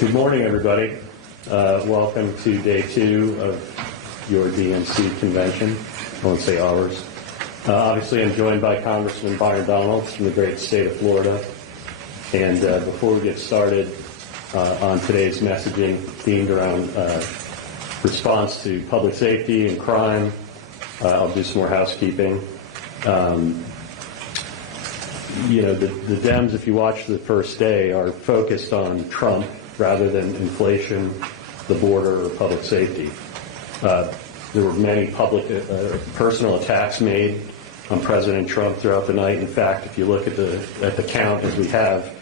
Good morning, everybody. Welcome to day 2 of your DNC convention. I won't say ours. Obviously, I'm joined by Congressman Byron Donald from the great state of Florida. And before we get started on today's messaging themed around response to public safety and crime, I'll do some more housekeeping. The Dems, if you watch the first day, are focused on Trump rather than inflation, the border, or public safety. There were many public personal attacks made on President Trump throughout the night. In fact, if you look at the count as we have,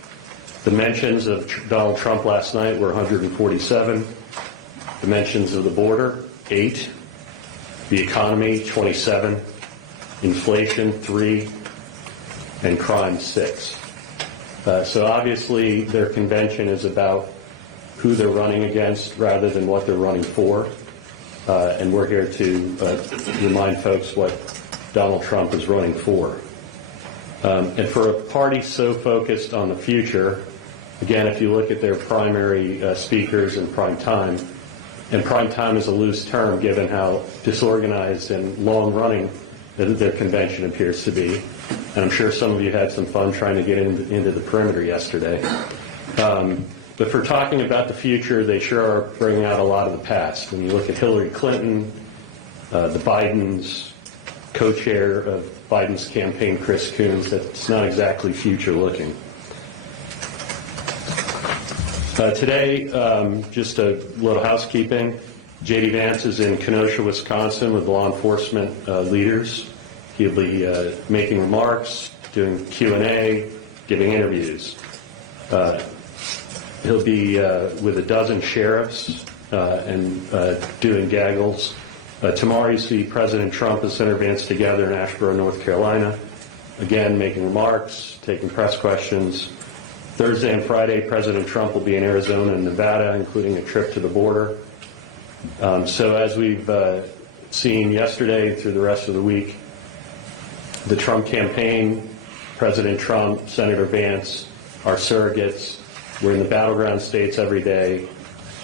the mentions of Donald Trump last night were 147. The mentions of the border, 8. The economy, 27. Inflation, 3. And crime, 6. So obviously their convention is about who they're running against rather than what they're running for. And we're here to remind folks what Donald Trump is running for. And for a party so focused on the future, again, if you look at their primary speakers in prime time, and prime time is a loose term given how disorganized and long-running their convention appears to be. And I'm sure some of you had some fun trying to get into the perimeter yesterday. But for talking about the future, they sure are bringing out a lot of the past. When you look at Hillary Clinton, the Bidens, co-chair of Biden's campaign, Chris Coons, that's not exactly future-looking. Today, just a little housekeeping. J.D. Vance is in Kenosha, Wisconsin with law enforcement leaders. He'll be making remarks, doing Q&A, giving interviews. He'll be with a dozen sheriffs and doing gaggles. Tomorrow you see President Trump and Senator Vance together in Asheboro, North Carolina, again making remarks, taking press questions. Thursday and Friday, President Trump will be in Arizona and Nevada, including a trip to the border. So as we've seen yesterday through the rest of the week, the Trump campaign, President Trump, Senator Vance, our surrogates, we're in the battleground states every day.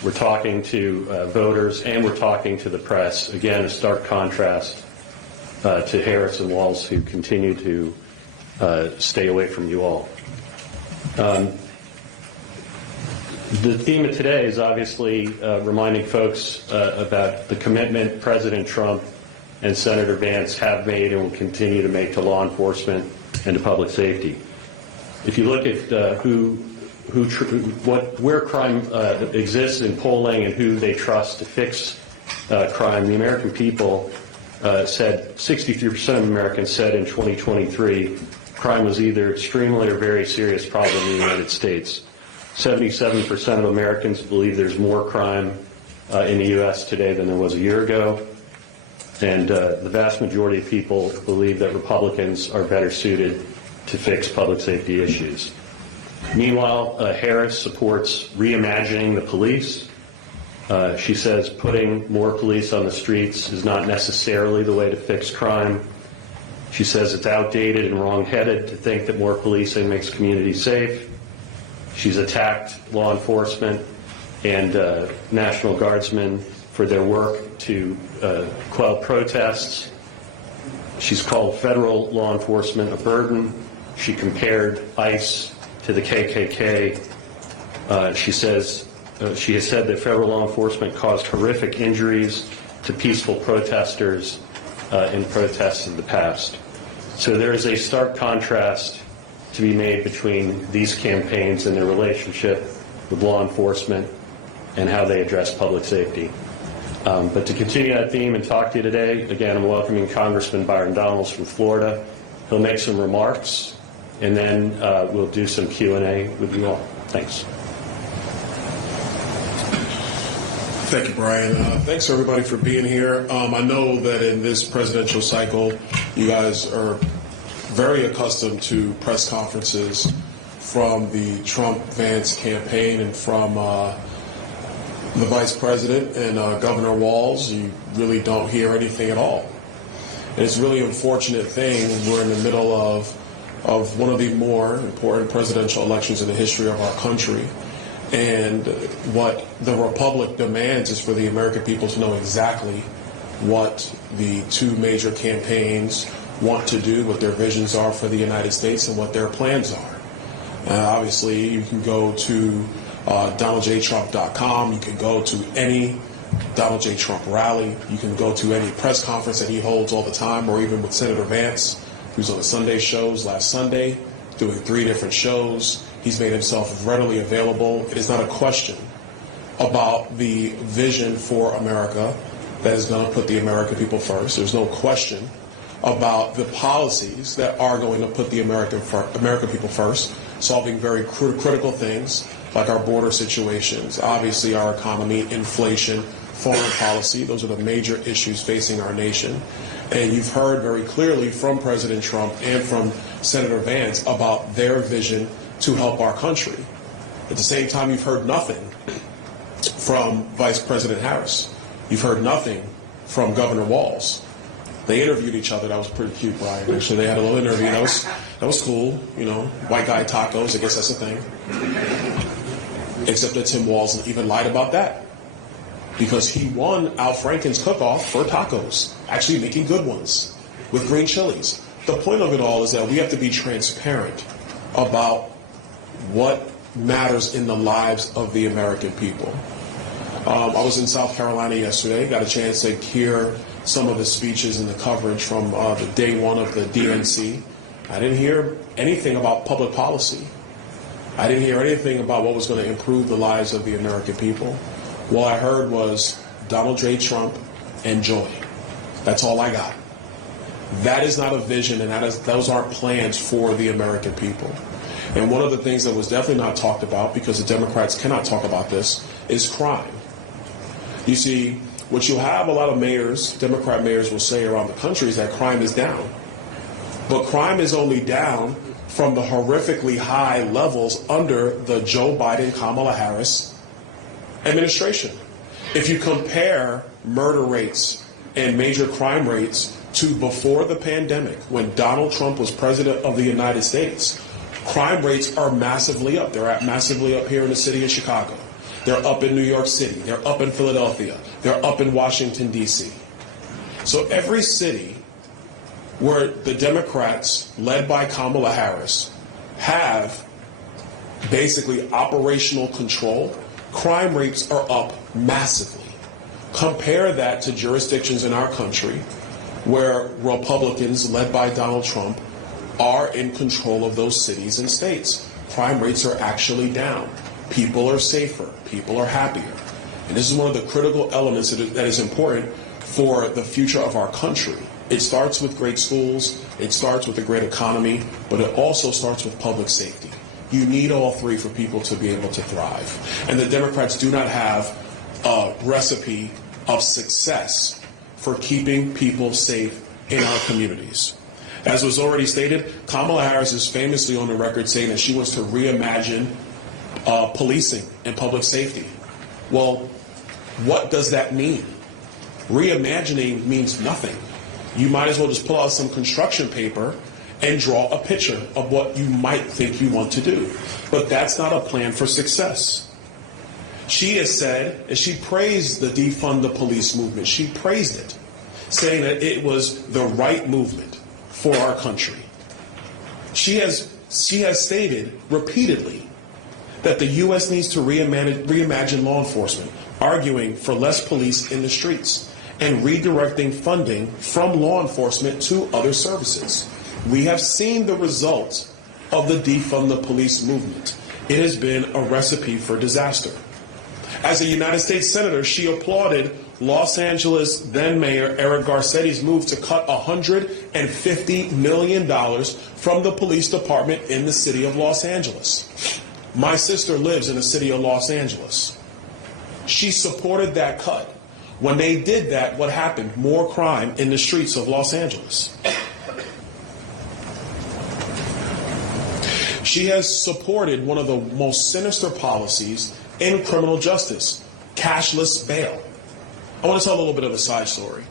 We're talking to voters and we're talking to the press. Again, a stark contrast to Harris and Walz, who continue to stay away from you all. The theme of today is obviously reminding folks about the commitment President Trump and Senator Vance have made and will continue to make to law enforcement and to public safety. If you look at where crime exists in polling and who they trust to fix crime, the American people said 63% of Americans said in 2023 crime was either extremely or very serious problem in the United States. 77% of Americans believe there's more crime in the U.S. today than there was a year ago. And the vast majority of people believe that Republicans are better suited to fix public safety issues. Meanwhile, Harris supports reimagining the police. She says putting more police on the streets is not necessarily the way to fix crime. She says it's outdated and wrong-headed to think that more policing makes communities safe. She's attacked law enforcement and National Guardsmen for their work to quell protests. She's called federal law enforcement a burden. She compared ICE to the KKK. She has said that federal law enforcement caused horrific injuries to peaceful protesters in protests of the past. So there is a stark contrast to be made between these campaigns and their relationship with law enforcement and how they address public safety. But to continue that theme and talk to you today, again, I'm welcoming Congressman Byron Donald from Florida. He'll make some remarks, and then we'll do some Q&A with you all. Thanks. Thank you, Brian. Thanks, everybody, for being here. I know that in this presidential cycle, you guys are very accustomed to press conferences from the Trump-Vance campaign and from the vice president and Governor Walz. You really don't hear anything at all. And it's a really unfortunate thing. We're in the middle of one of the more important presidential elections in the history of our country. And what the Republic demands is for the American people to know exactly what the two major campaigns want to do, what their visions are for the United States, and what their plans are. Obviously, you can go to DonaldJTrump.com. You can go to any Donald J. Trump rally. You can go to any press conference that he holds all the time, or even with Senator Vance, who's on the Sunday shows last Sunday, doing 3 different shows. He's made himself readily available. It is not a question about the vision for America that is going to put the American people first. There's no question about the policies that are going to put the American people first, solving very critical things like our border situations, obviously our economy, inflation, foreign policy. Those are the major issues facing our nation. And you've heard very clearly from President Trump and from Senator Vance about their vision to help our country. At the same time, you've heard nothing from Vice President Harris. You've heard nothing from Governor Walz. They interviewed each other. That was pretty cute, Brian. Actually, they had a little interview. That was cool. You know, white guy tacos. I guess that's a thing. Except that Tim Walz even lied about that, because he won Al Franken's cook-off for tacos, actually making good ones with green chilies. The point of it all is that we have to be transparent about what matters in the lives of the American people. I was in South Carolina yesterday, got a chance to hear some of the speeches and the coverage from the day one of the DNC. I didn't hear anything about public policy. I didn't hear anything about what was going to improve the lives of the American people. What I heard was Donald J. Trump and joy. That's all I got. That is not a vision, and those aren't plans for the American people. And one of the things that was definitely not talked about, because the Democrats cannot talk about this, is crime. You see, what you'll have a lot of mayors, Democrat mayors will say around the country is that crime is down. But crime is only down from the horrifically high levels under the Joe Biden, Kamala Harris administration. If you compare murder rates and major crime rates to before the pandemic, when Donald Trump was president of the United States, crime rates are massively up. They're massively up here in the city of Chicago. They're up in New York City. They're up in Philadelphia. They're up in Washington, D.C. So every city where the Democrats, led by Kamala Harris, have basically operational control, crime rates are up massively. Compare that to jurisdictions in our country where Republicans, led by Donald Trump, are in control of those cities and states. Crime rates are actually down. People are safer. People are happier. And this is one of the critical elements that is important for the future of our country. It starts with great schools, it starts with a great economy, but it also starts with public safety. You need all three for people to be able to thrive. And the Democrats do not have a recipe of success for keeping people safe in our communities. As was already stated, Kamala Harris is famously on the record saying that she wants to reimagine policing and public safety. Well, what does that mean? Reimagining means nothing. You might as well just pull out some construction paper and draw a picture of what you might think you want to do. But that's not a plan for success. She has said, and she praised the defund the police movement. She praised it, saying that it was the right movement for our country. She has stated repeatedly that the U.S. needs to reimagine law enforcement, arguing for less police in the streets and redirecting funding from law enforcement to other services. We have seen the results of the defund the police movement. It has been a recipe for disaster. As a United States Senator, she applauded Los Angeles then Mayor Eric Garcetti's move to cut $150 million from the police department in the city of Los Angeles. My sister lives in the city of Los Angeles. She supported that cut. When they did that, what happened? More crime in the streets of Los Angeles. She has supported one of the most sinister policies in criminal justice, cashless bail. I want to tell a little bit of a side story.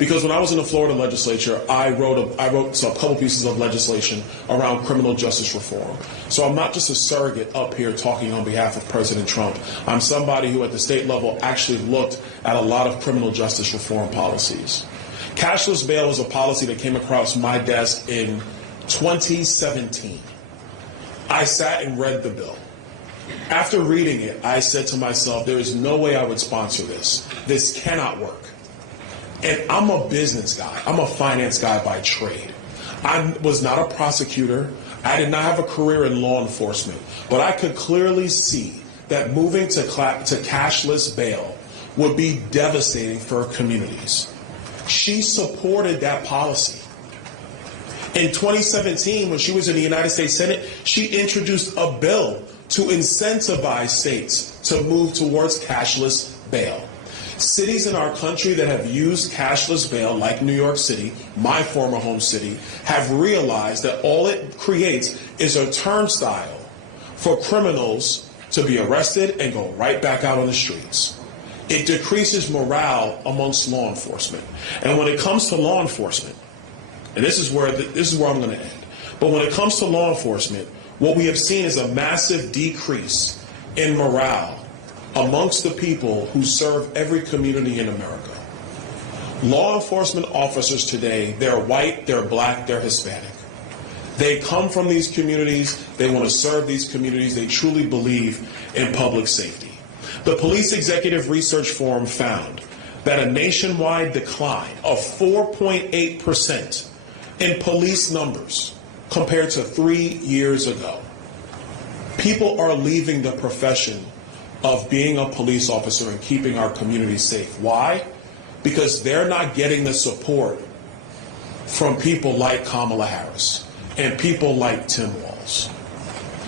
Because when I was in the Florida legislature, I wrote a couple pieces of legislation around criminal justice reform. So I'm not just a surrogate up here talking on behalf of President Trump. I'm somebody who at the state level actually looked at a lot of criminal justice reform policies. Cashless bail was a policy that came across my desk in 2017. I sat and read the bill. After reading it, I said to myself, there is no way I would sponsor this. This cannot work. And I'm a business guy. I'm a finance guy by trade. I was not a prosecutor. I did not have a career in law enforcement. But I could clearly see that moving to cashless bail would be devastating for communities. She supported that policy. In 2017, when she was in the United States Senate, she introduced a bill to incentivize states to move towards cashless bail. Cities in our country that have used cashless bail, like New York City, my former home city, have realized that all it creates is a turnstile for criminals to be arrested and go right back out on the streets. It decreases morale amongst law enforcement. And when it comes to law enforcement, and this is where I'm going to end, but when it comes to law enforcement, what we have seen is a massive decrease in morale amongst the people who serve every community in America. Law enforcement officers today, they're white, they're black, they're Hispanic. They come from these communities, they want to serve these communities, they truly believe in public safety. The Police Executive Research Forum found that a nationwide decline of 4.8% in police numbers compared to 3 years ago. People are leaving the profession of being a police officer and keeping our communities safe. Why? Because they're not getting the support from people like Kamala Harris and people like Tim Walz.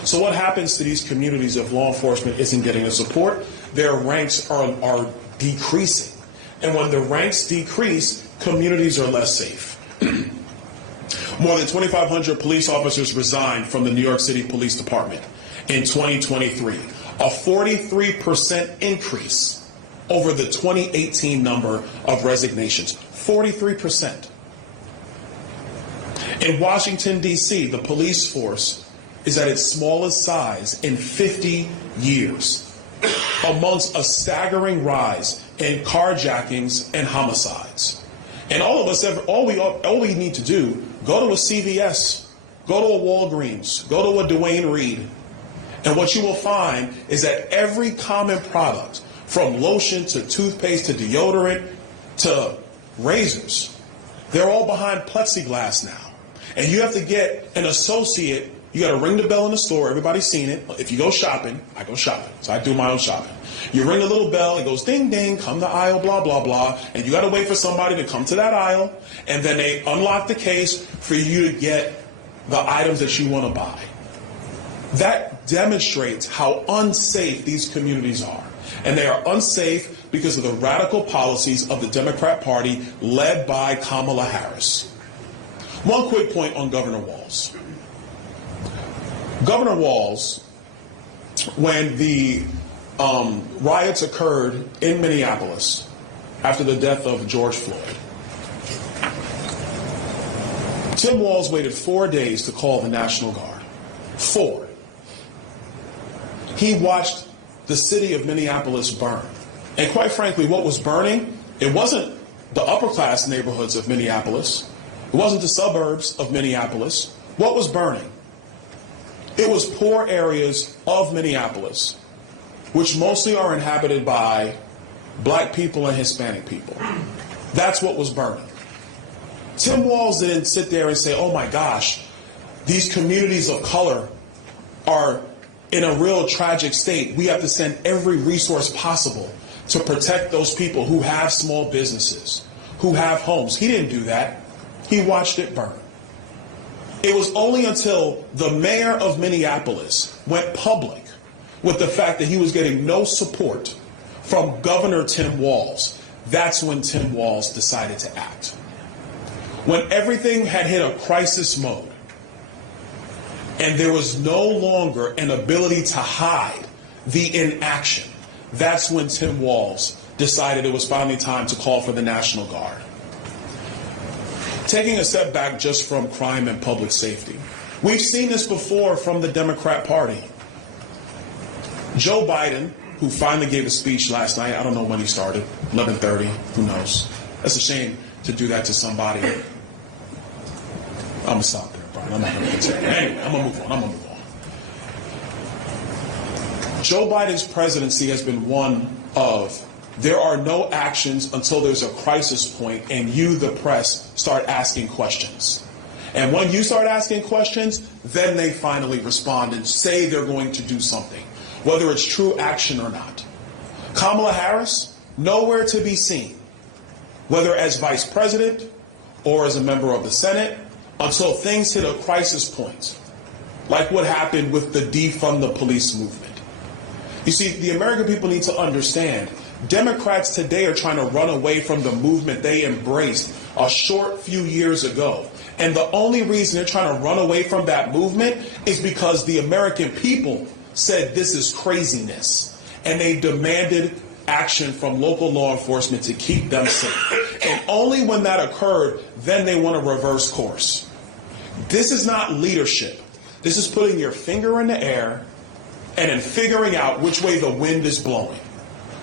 So what happens to these communities if law enforcement isn't getting the support? Their ranks are decreasing. And when the ranks decrease, communities are less safe. More than 2,500 police officers resigned from the New York City Police Department in 2023. A 43% increase over the 2018 number of resignations. 43%. In Washington, D.C., the police force is at its smallest size in 50 years, amongst a staggering rise in carjackings and homicides. And all of us, all we need to do, go to a CVS, go to a Walgreens, go to a Duane Reade, and what you will find is that every common product, from lotion to toothpaste to deodorant to razors, they're all behind plexiglass now. And you have to get an associate. You got to ring the bell in the store. Everybody's seen it. If you go shopping, I go shopping. So I do my own shopping. You ring a little bell. It goes ding, ding, come to aisle, blah, blah, blah. And you got to wait for somebody to come to that aisle. And then they unlock the case for you to get the items that you want to buy. That demonstrates how unsafe these communities are. And they are unsafe because of the radical policies of the Democrat Party led by Kamala Harris. One quick point on Governor Walz. Governor Walz, when the riots occurred in Minneapolis after the death of George Floyd, Tim Walz waited 4 days to call the National Guard. 4. He watched the city of Minneapolis burn. And quite frankly, what was burning, it wasn't the upper class neighborhoods of Minneapolis. It wasn't the suburbs of Minneapolis. What was burning? It was poor areas of Minneapolis, which mostly are inhabited by black people and Hispanic people. That's what was burning. Tim Walz didn't sit there and say, oh my gosh, these communities of color are in a real tragic state. We have to send every resource possible to protect those people who have small businesses, who have homes. He didn't do that. He watched it burn. It was only until the mayor of Minneapolis went public with the fact that he was getting no support from Governor Tim Walz, that's when Tim Walz decided to act. When everything had hit a crisis mode and there was no longer an ability to hide the inaction, that's when Tim Walz decided it was finally time to call for the National Guard. taking a step back just from crime and public safety. We've seen this before from the Democrat Party. Joe Biden, who finally gave a speech last night, I don't know when he started, 11:30, who knows. That's a shame to do that to somebody. I'm going to stop there, Brian. I'm not going to continue. Anyway, I'm going to move on. Joe Biden's presidency has been one of there are no actions until there's a crisis point and you, the press, start asking questions. And when you start asking questions, then they finally respond and say they're going to do something, whether it's true action or not. Kamala Harris, nowhere to be seen, whether as vice president or as a member of the Senate, until things hit a crisis point, like what happened with the defund the police movement. You see, the American people need to understand, Democrats today are trying to run away from the movement they embraced a short few years ago. And the only reason they're trying to run away from that movement is because the American people said this is craziness. And they demanded action from local law enforcement to keep them safe. And only when that occurred, then they want to reverse course. This is not leadership. This is putting your finger in the air and then figuring out which way the wind is blowing.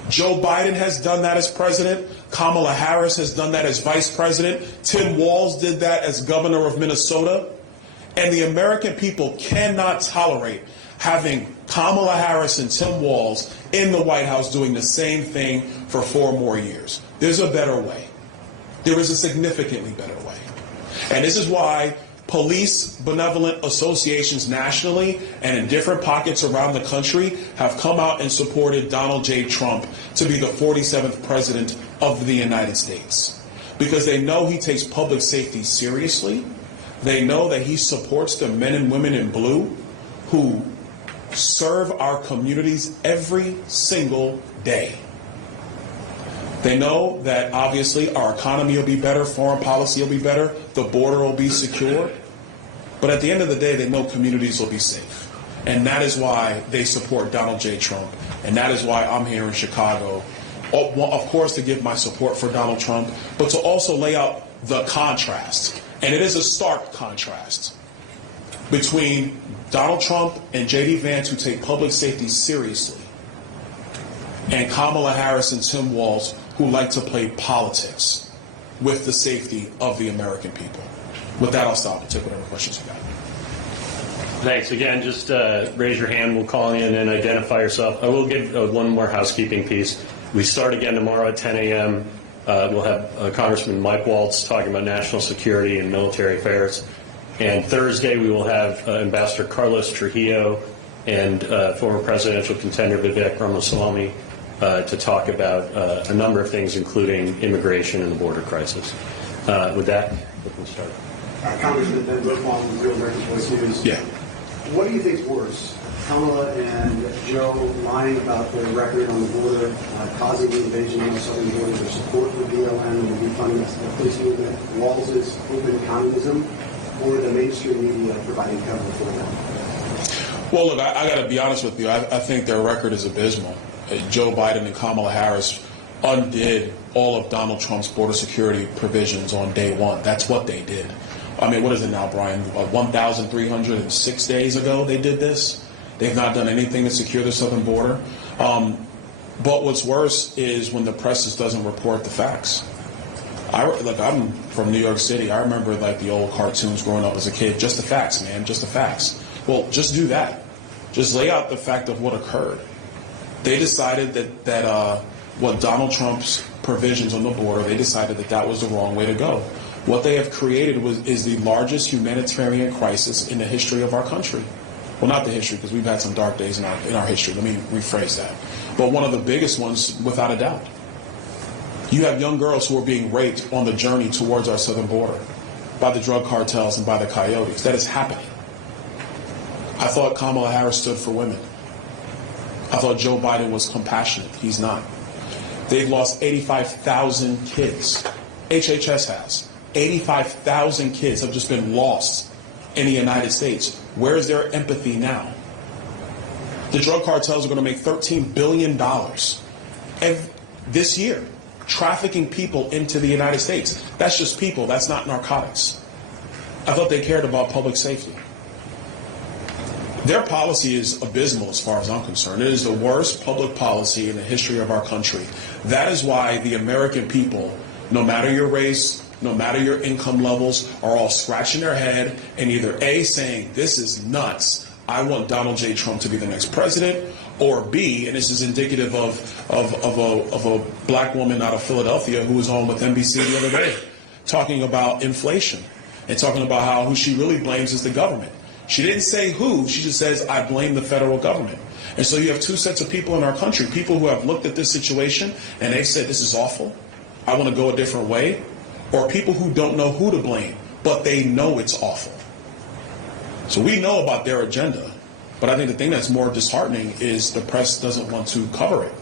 Joe Biden has done that as president. Kamala Harris has done that as vice president. Tim Walz did that as governor of Minnesota. And the American people cannot tolerate having Kamala Harris and Tim Walz in the White House doing the same thing for 4 more years. There's a better way. There is a significantly better way. And this is why police benevolent associations nationally and in different pockets around the country have come out and supported Donald J. Trump to be the 47th president of the United States. Because they know he takes public safety seriously. They know that he supports the men and women in blue who serve our communities every single day. They know that obviously our economy will be better, foreign policy will be better, the border will be secure. But at the end of the day, they know communities will be safe. And that is why they support Donald J. Trump. And that is why I'm here in Chicago, of course, to give my support for Donald Trump, but to also lay out the contrast. And it is a stark contrast between Donald Trump and J.D. Vance, who take public safety seriously, and Kamala Harris and Tim Walz, who like to play politics with the safety of the American people. With that, I'll stop and take whatever questions you got. Thanks. Again, just raise your hand. We'll call you in and identify yourself. I will give one more housekeeping piece. We start again tomorrow at 10 a.m. We'll have Congressman Mike Waltz talking about national security and military affairs. And Thursday, we will have Ambassador Carlos Trujillo and former presidential contender Vivek Ramaswamy to talk about a number of things, including immigration and the border crisis. With that, we can start. Congressman Ben Brookbaum, Real American Voice News. Yeah. What do you think is worse, Kamala and Joe lying about their record on the border, causing the invasion on the southern border, their support for BLM and the defunding of the police movement, Walz's open communism, or the mainstream media providing cover for them? Well, look, I got to be honest with you. I think their record is abysmal. Joe Biden and Kamala Harris undid all of Donald Trump's border security provisions on day one. That's what they did. I mean, what is it now, Brian? 1,306 days ago they did this. They've not done anything to secure the southern border. But what's worse is when the press just doesn't report the facts. I'm from New York City. I remember the old cartoons growing up as a kid. Just the facts, man. Just the facts. Well, just do that. Just lay out the fact of what occurred. They decided that what Donald Trump's provisions on the border, they decided that was the wrong way to go. What they have created is the largest humanitarian crisis in the history of our country. Well, not the history, because we've had some dark days in our history. Let me rephrase that. But one of the biggest ones, without a doubt. You have young girls who are being raped on the journey towards our southern border by the drug cartels and by the coyotes. That is happening. I thought Kamala Harris stood for women. I thought Joe Biden was compassionate. He's not. They've lost 85,000 kids. HHS has. 85,000 kids have just been lost in the United States. Where is their empathy now? The drug cartels are going to make $13 billion this year. trafficking people into the United States. That's just people. That's not narcotics. I thought they cared about public safety. Their policy is abysmal as far as I'm concerned. It is the worst public policy in the history of our country. That is why the American people, no matter your race, no matter your income levels, are all scratching their head and either A, saying, this is nuts, I want Donald J. Trump to be the next president, or B, and this is indicative of a black woman out of Philadelphia who was on with NBC the other day, talking about inflation and talking about how who she really blames is the government. She didn't say who, she just says, I blame the federal government. And so you have two sets of people in our country, people who have looked at this situation and they said, this is awful, I want to go a different way, or people who don't know who to blame, but they know it's awful. So we know about their agenda, but I think the thing that's more disheartening is the press doesn't want to cover it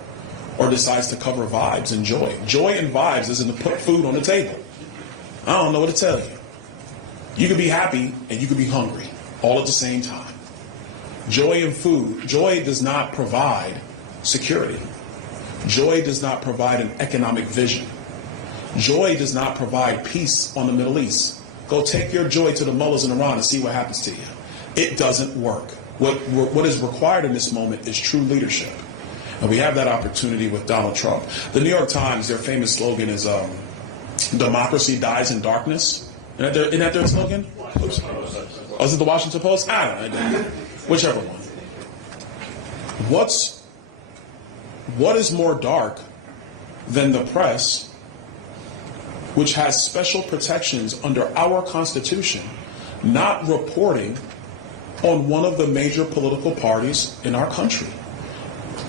or decides to cover vibes and joy. Joy and vibes isn't to put food on the table. I don't know what to tell you. You could be happy and you could be hungry all at the same time. Joy and food. Joy does not provide security. Joy does not provide an economic vision. Joy does not provide peace on the Middle East. Go take your joy to the mullahs in Iran and see what happens to you. It doesn't work. What is required in this moment is true leadership. And we have that opportunity with Donald Trump. The New York Times, their famous slogan is democracy dies in darkness. Isn't that their slogan? Oops. Oh, is it the Washington Post? I don't know. Whichever one. What is more dark than the press, which has special protections under our Constitution, not reporting on one of the major political parties in our country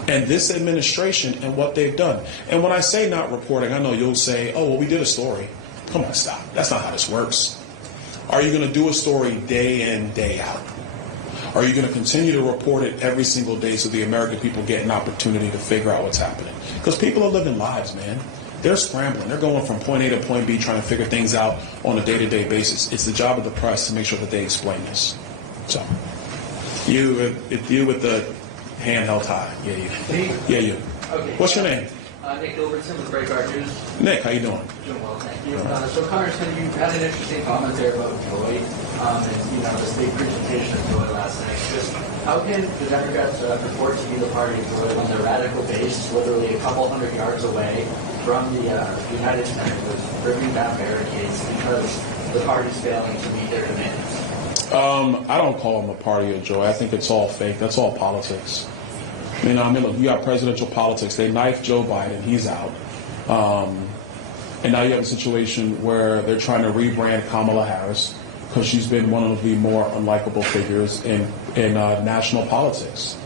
and this administration and what they've done? And when I say not reporting, I know you'll say, oh, well, we did a story. Come on, stop. That's not how this works. Are you going to do a story day in, day out? Are you going to continue to report it every single day so the American people get an opportunity to figure out what's happening? Because people are living lives, man. They're scrambling. They're going from point A to point B, trying to figure things out on a day-to-day basis. It's the job of the press to make sure that they explain this. So, you with the hand held high. Yeah, you. Me? Yeah, you. Okay. What's your name? Nick Gilbertson with Breitbart News. Nick, how you doing? Doing well, thank you. So, Congressman, you had an interesting comment there about joy, and the state presentation of joy last night. Just how can the Democrats purport to be the party of joy when their radical base, literally a couple hundred yards away from the United States, was ripping down barricades because the party's failing to meet their demands? I don't call them a party of joy. I think it's all fake. That's all politics. Look, you got presidential politics. They knifed Joe Biden. He's out. And now you have a situation where they're trying to rebrand Kamala Harris because she's been one of the more unlikable figures in national politics.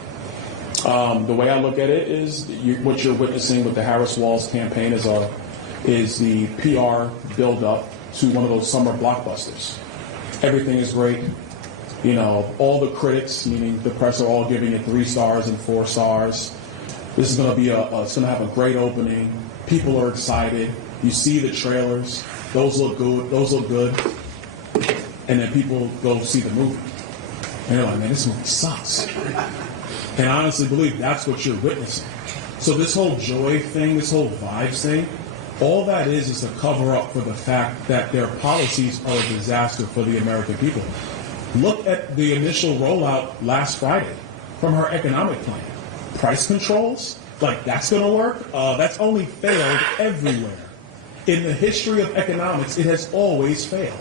The way I look at it is what you're witnessing with the Harris Walls campaign is the PR build-up to one of those summer blockbusters. Everything is great. All the critics, meaning the press, are all giving it 3 stars and 4 stars. This is going to be it's going to have a great opening. People are excited. You see the trailers; those look good. And then people go see the movie, and they're like, "Man, this movie sucks." And I honestly believe that's what you're witnessing. So this whole joy thing, this whole vibes thing, all that is a cover up for the fact that their policies are a disaster for the American people. Look at the initial rollout last Friday from her economic plan. Price controls, that's going to work? That's only failed everywhere. In the history of economics, it has always failed.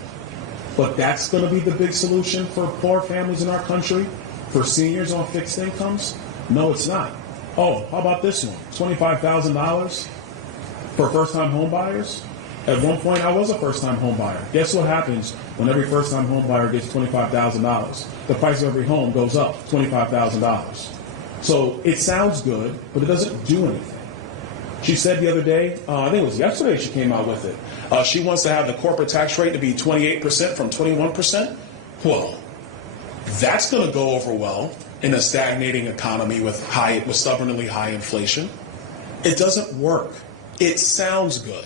But that's going to be the big solution for poor families in our country, for seniors on fixed incomes? No, it's not. Oh, how about this one? $25,000 for first-time home buyers? At one point, I was a first-time home buyer. Guess what happens when every first-time home buyer gets $25,000? The price of every home goes up $25,000. So it sounds good, but it doesn't do anything. She said the other day, I think it was yesterday she came out with it, she wants to have the corporate tax rate to be 28% from 21%. Well, that's going to go over well in a stagnating economy with stubbornly high inflation. It doesn't work. It sounds good.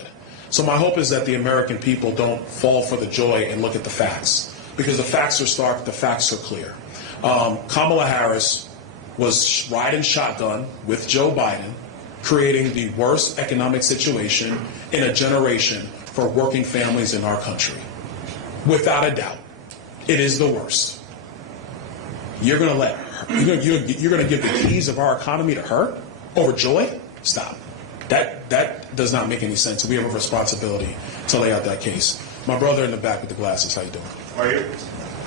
So my hope is that the American people don't fall for the joy and look at the facts, because the facts are stark, the facts are clear. Kamala Harris was riding shotgun with Joe Biden creating the worst economic situation in a generation for working families in our country. Without a doubt, it is the worst. You're going to give the keys of our economy to her over Joy? Stop. That does not make any sense. We have a responsibility to lay out that case. My brother in the back with the glasses, how you doing? Right here.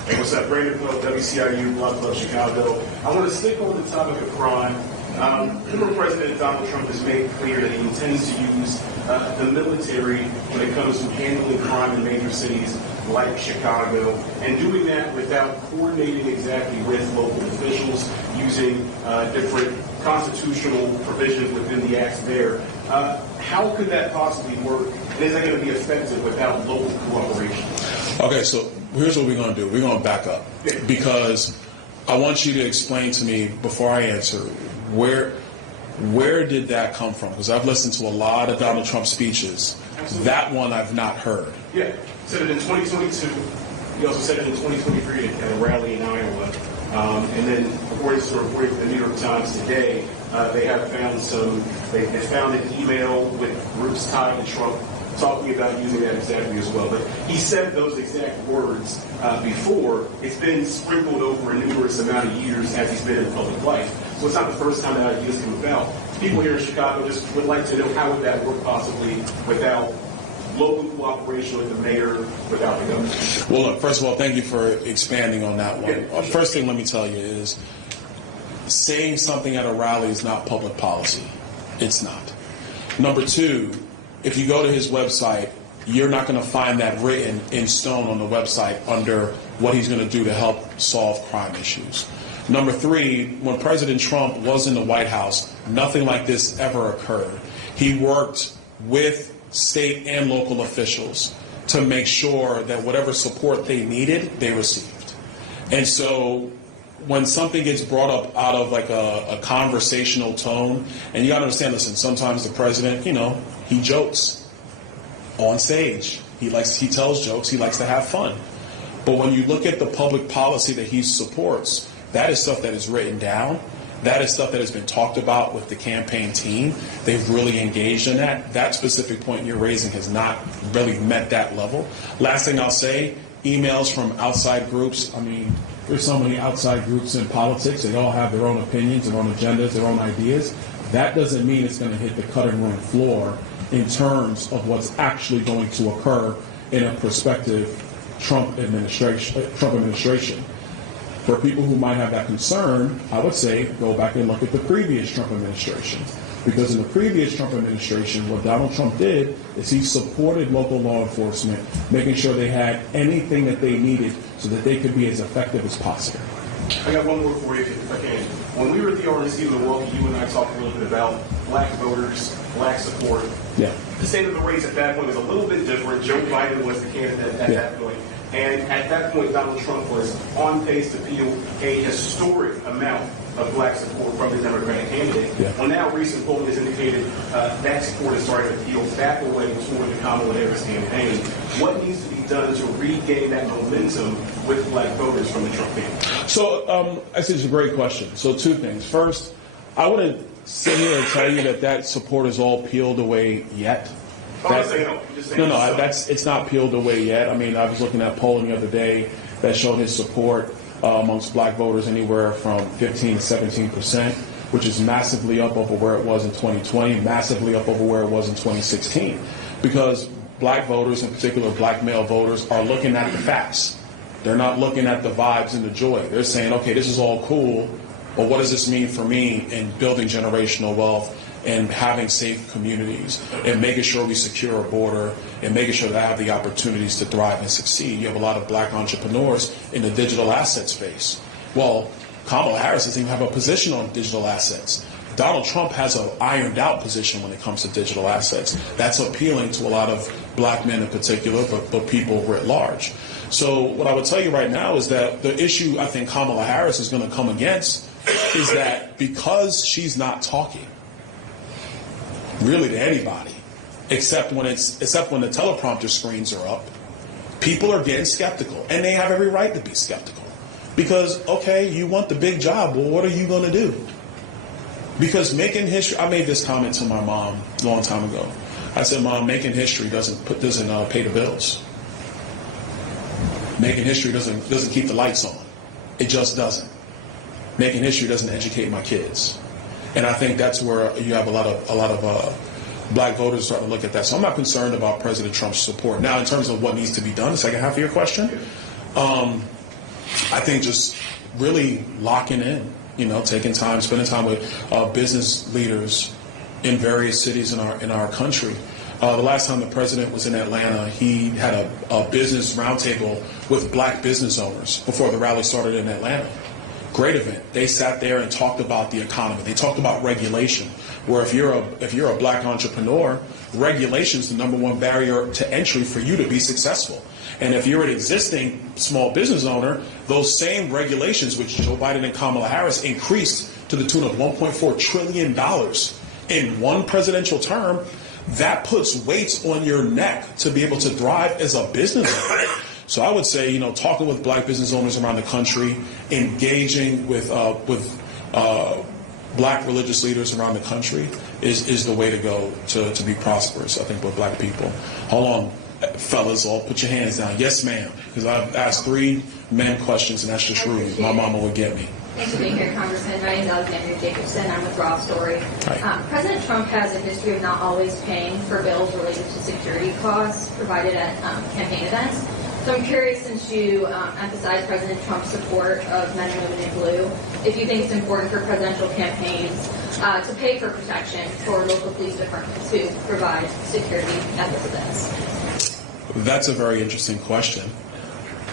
Hey, what's up? Brandon Quill, WCIU, Block Club Chicago. I want to stick on the topic of crime. Former President Donald Trump has made clear that he intends to use the military when it comes to handling crime in major cities like Chicago, and doing that without coordinating exactly with local officials, using different constitutional provisions within the acts there. How could that possibly work? And is that going to be effective without local cooperation? Okay, so here's what we're going to do. We're going to back up because I want you to explain to me before I answer where did that come from? Because I've listened to a lot of Donald Trump speeches. Absolutely. That one I've not heard. Yeah, said it in 2022. He also said it in 2023 at a rally in Iowa. And then, according to the New York Times today, they have found they found an email with groups tied to Trump talking about using that exactly as well. But he said those exact words before. It's been sprinkled over a numerous amount of years as he's been in public life. So it's not the first time that ideas come about. People here in Chicago just would like to know how would that work possibly without local cooperation with the mayor, without the governor. Well, look, first of all, thank you for expanding on that one. Yeah. First thing let me tell you is saying something at a rally is not public policy. It's not. Number two, if you go to his website, you're not going to find that written in stone on the website under what he's going to do to help solve crime issues. Number three, when President Trump was in the White House, nothing like this ever occurred. He worked with state and local officials to make sure that whatever support they needed, they received. And so when something gets brought up out of like a conversational tone, and you got to understand, listen, sometimes the president, he jokes on stage. He tells jokes. He likes to have fun. But when you look at the public policy that he supports, that is stuff that is written down. That is stuff that has been talked about with the campaign team. They've really engaged in that. That specific point you're raising has not really met that level. Last thing I'll say, emails from outside groups. I mean, there's so many outside groups in politics. They all have their own opinions, their own agendas, their own ideas. That doesn't mean it's going to hit the cutting room floor in terms of what's actually going to occur in a prospective Trump administration. For people who might have that concern, I would say go back and look at the previous Trump administration. Because in the previous Trump administration, what Donald Trump did is he supported local law enforcement, making sure they had anything that they needed so that they could be as effective as possible. I got one more for you, if I can. When we were at the RNC in Milwaukee, you and I talked a little bit about black voters, black support. Yeah. The state of the race at that point was a little bit different. Joe Biden was the candidate at that point. And at that point, Donald Trump was on pace to peel a historic amount of black support from the Democratic candidate. Yeah. Well, now recent polling has indicated that support is starting to peel back away toward the Kamala Harris campaign. What needs to be done to regain that momentum with black voters from the Trump campaign? So I think it's a great question. So two things. First, I wouldn't sit here and tell you that support is all peeled away yet. It's not peeled away yet. I mean, I was looking at polling the other day that showed his support amongst black voters anywhere from 15 to 17%, which is massively up over where it was in 2020, massively up over where it was in 2016. Because black voters, in particular black male voters, are looking at the facts. They're not looking at the vibes and the joy. They're saying, okay, this is all cool, but what does this mean for me in building generational wealth and having safe communities and making sure we secure a border and making sure that I have the opportunities to thrive and succeed? You have a lot of black entrepreneurs in the digital asset space. Well, Kamala Harris doesn't even have a position on digital assets. Donald Trump has an ironed out position when it comes to digital assets. That's appealing to a lot of black men in particular, but people writ large. So what I would tell you right now is that the issue I think Kamala Harris is going to come against is that because she's not talking really to anybody, except when the teleprompter screens are up, people are getting skeptical, and they have every right to be skeptical. Because, okay, you want the big job, well, what are you going to do? Because making history, I made this comment to my mom a long time ago. I said, Mom, making history doesn't pay the bills. Making history doesn't keep the lights on. It just doesn't. Making history doesn't educate my kids. And I think that's where you have a lot of black voters starting to look at that. So I'm not concerned about President Trump's support. Now, in terms of what needs to be done, the second half of your question, I think just really locking in, taking time, spending time with business leaders in various cities in our country. The last time the president was in Atlanta, he had a business roundtable with black business owners before the rally started in Atlanta. Great event. They sat there and talked about the economy. They talked about regulation, where if you're a black entrepreneur, regulation is the number one barrier to entry for you to be successful. And if you're an existing small business owner, those same regulations, which Joe Biden and Kamala Harris increased to the tune of $1.4 trillion in one presidential term, that puts weights on your neck to be able to thrive as a business owner. So I would say, talking with black business owners around the country, engaging with black religious leaders around the country is the way to go to be prosperous, I think, with black people. Hold on, fellas, all put your hands down. Yes, ma'am. Because I've asked 3 men questions, and that's just rude. My mama would get me. Thanks for being here, Congressman. My name is Alexandria Jacobson. I'm with Rob Story. President Trump has a history of not always paying for bills related to security costs provided at campaign events. So I'm curious, since you emphasize President Trump's support of men and women in blue, if you think it's important for presidential campaigns to pay for protection for local police departments who provide security at those events. That's a very interesting question.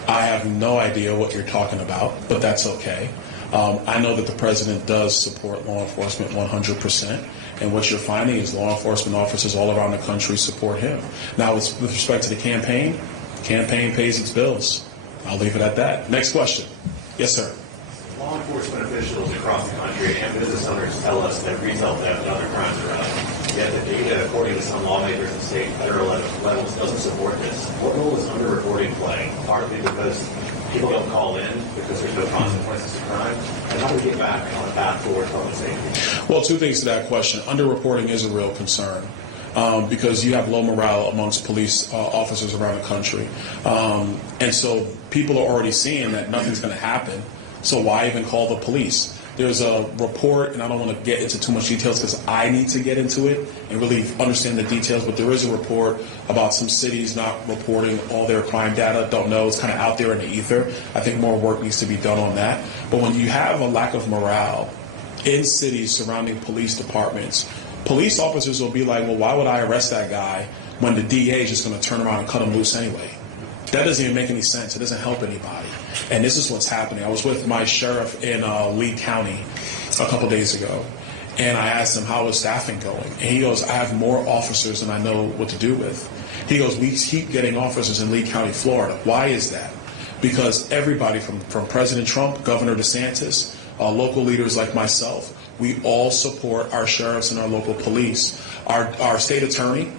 I have no idea what you're talking about, but that's okay. I know that the president does support law enforcement 100%, and what you're finding is law enforcement officers all around the country support him. Now, with respect to the campaign pays its bills. I'll leave it at that. Next question. Yes, sir. Law enforcement officials across the country and business owners tell us that retail theft and other crimes are up. Yet the data, according to some lawmakers at state and federal levels, doesn't support this. What role does underreporting play? Partly because people don't call in because there's no consequences to crime. And how do we get back on a path toward public safety? Well, 2 things to that question. Underreporting is a real concern. Because you have low morale amongst police officers around the country. And so people are already seeing that nothing's going to happen, so why even call the police? There's a report, and I don't want to get into too much details because I need to get into it and really understand the details, but there is a report about some cities not reporting all their crime data. Don't know. It's kind of out there in the ether. I think more work needs to be done on that. But when you have a lack of morale in cities surrounding police departments, police officers will be like, well, why would I arrest that guy when the DA is just going to turn around and cut him loose anyway? That doesn't even make any sense. It doesn't help anybody. And this is what's happening. I was with my sheriff in Lee County a couple days ago, and I asked him, how is staffing going? And he goes, I have more officers than I know what to do with. He goes, we keep getting officers in Lee County, Florida. Why is that? Because everybody from President Trump, Governor DeSantis, local leaders like myself, we all support our sheriffs and our local police. Our state attorney,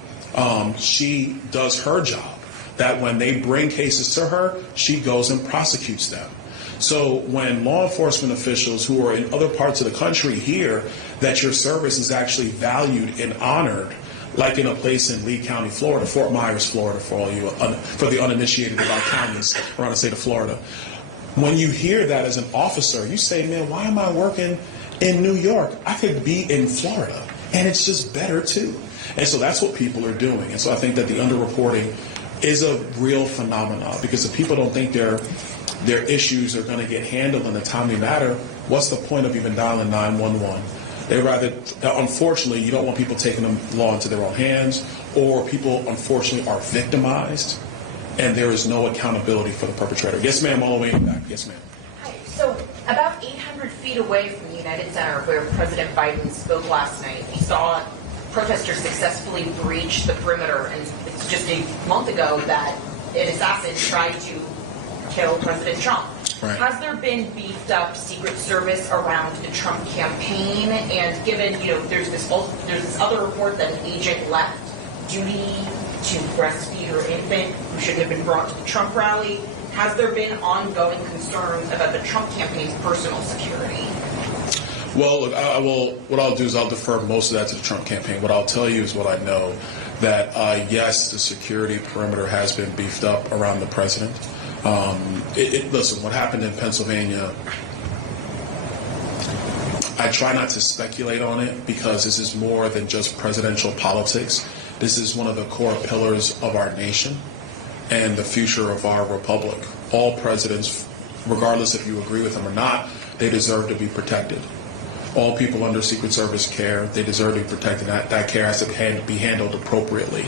she does her job. That when they bring cases to her, she goes and prosecutes them. So when law enforcement officials who are in other parts of the country hear that your service is actually valued and honored, like in a place in Lee County, Florida, Fort Myers, Florida, for all you for the uninitiated about counties around the state of Florida, when you hear that as an officer, you say, man, why am I working in New York? I could be in Florida, and it's just better too. And so that's what people are doing. And so I think that the underreporting is a real phenomenon, because if people don't think their issues are going to get handled in a timely manner, what's the point of even dialing 911? They rather, unfortunately, you don't want people taking the law into their own hands, or people, unfortunately, are victimized, and there is no accountability for the perpetrator. Yes, ma'am, all the way in the back. Yes, ma'am. Hi. So about 800 feet away from the United Center, where President Biden spoke last night, he saw protesters successfully breach the perimeter, and it's just a month ago that an assassin tried to kill President Trump. Right. Has there been beefed up Secret Service around the Trump campaign? And given, there's this other report that an agent left duty to breastfeed her infant who shouldn't have been brought to the Trump rally, has there been ongoing concerns about the Trump campaign's personal security? Well, look, I will. What I'll do is I'll defer most of that to the Trump campaign. What I'll tell you is what I know, that yes, the security perimeter has been beefed up around the president. Listen, what happened in Pennsylvania, I try not to speculate on it because this is more than just presidential politics. This is one of the core pillars of our nation and the future of our republic. All presidents, regardless if you agree with them or not, they deserve to be protected. All people under Secret Service care, they deserve to be protected. That care has to be handled appropriately.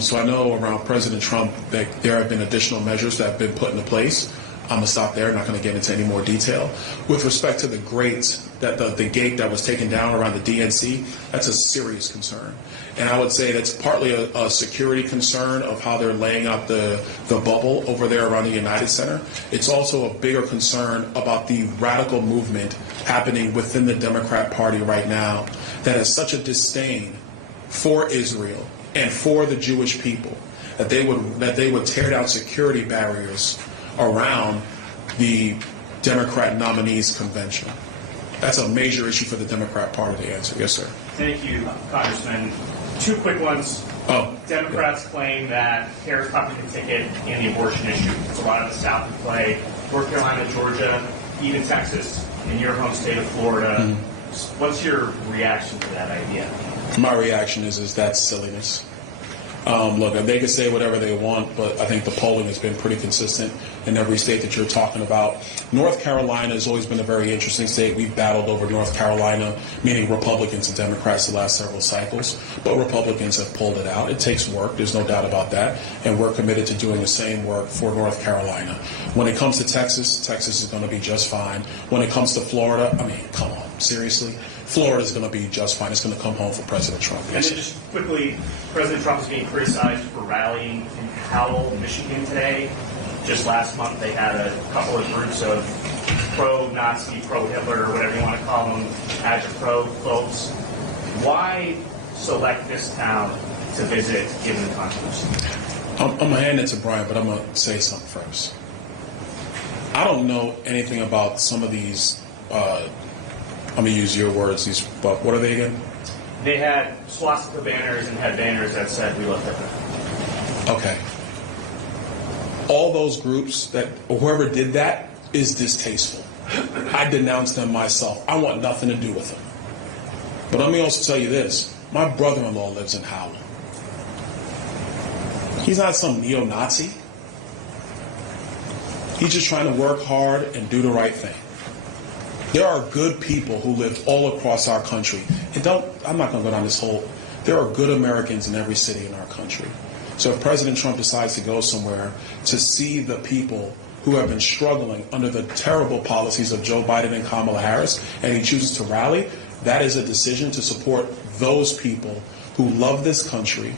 So I know around President Trump that there have been additional measures that have been put into place. I'm going to stop there. I'm not going to get into any more detail. With respect to the the gate that was taken down around the DNC, that's a serious concern. And I would say that's partly a security concern of how they're laying out the bubble over there around the United Center. It's also a bigger concern about the radical movement happening within the Democrat Party right now that has such a disdain for Israel and for the Jewish people that they would tear down security barriers around the Democrat nominees convention. That's a major issue for the Democrat Party to answer. Yes, sir. Thank you, Congressman. Two quick ones. Democrats claim that Harris popped the ticket in the abortion issue. It's a lot of the South at play. North Carolina, Georgia, even Texas, in your home state of Florida. Mm-hmm. What's your reaction to that idea? My reaction is that's silliness. Look, they can say whatever they want, but I think the polling has been pretty consistent in every state that you're talking about. North Carolina has always been a very interesting state. We've battled over North Carolina, meaning Republicans and Democrats, the last several cycles, but Republicans have pulled it out. It takes work. There's no doubt about that, and we're committed to doing the same work for North Carolina. When it comes to Texas, Texas is going to be just fine. When it comes to Florida, I mean, come on, seriously? Florida is going to be just fine. It's going to come home for President Trump. And then just quickly, President Trump is being criticized for rallying in Howell, Michigan today. Just last month, they had a couple of groups of pro-Nazi, pro-Hitler, or whatever you want to call them, agitprop folks. Why select this town to visit, given the controversy? I'm going to hand it to Brian, but I'm going to say something first. I don't know anything about some of these I'm going to use your words. What are they again? They had swastika banners and had banners that said, "We love Hitler." Okay. All those groups or whoever did that is distasteful. I denounce them myself. I want nothing to do with them. But let me also tell you this. My brother-in-law lives in Howell. He's not some neo-Nazi. He's just trying to work hard and do the right thing. There are good people who live all across our country. And I'm not going to go down this whole, there are good Americans in every city in our country. So if President Trump decides to go somewhere to see the people who have been struggling under the terrible policies of Joe Biden and Kamala Harris, and he chooses to rally, that is a decision to support those people who love this country,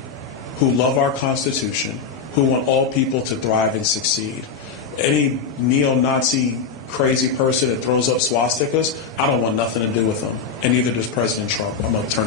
who love our Constitution, who want all people to thrive and succeed. Any neo-Nazi crazy person that throws up swastikas, I don't want nothing to do with them. And neither does President Trump. I'm going to turn it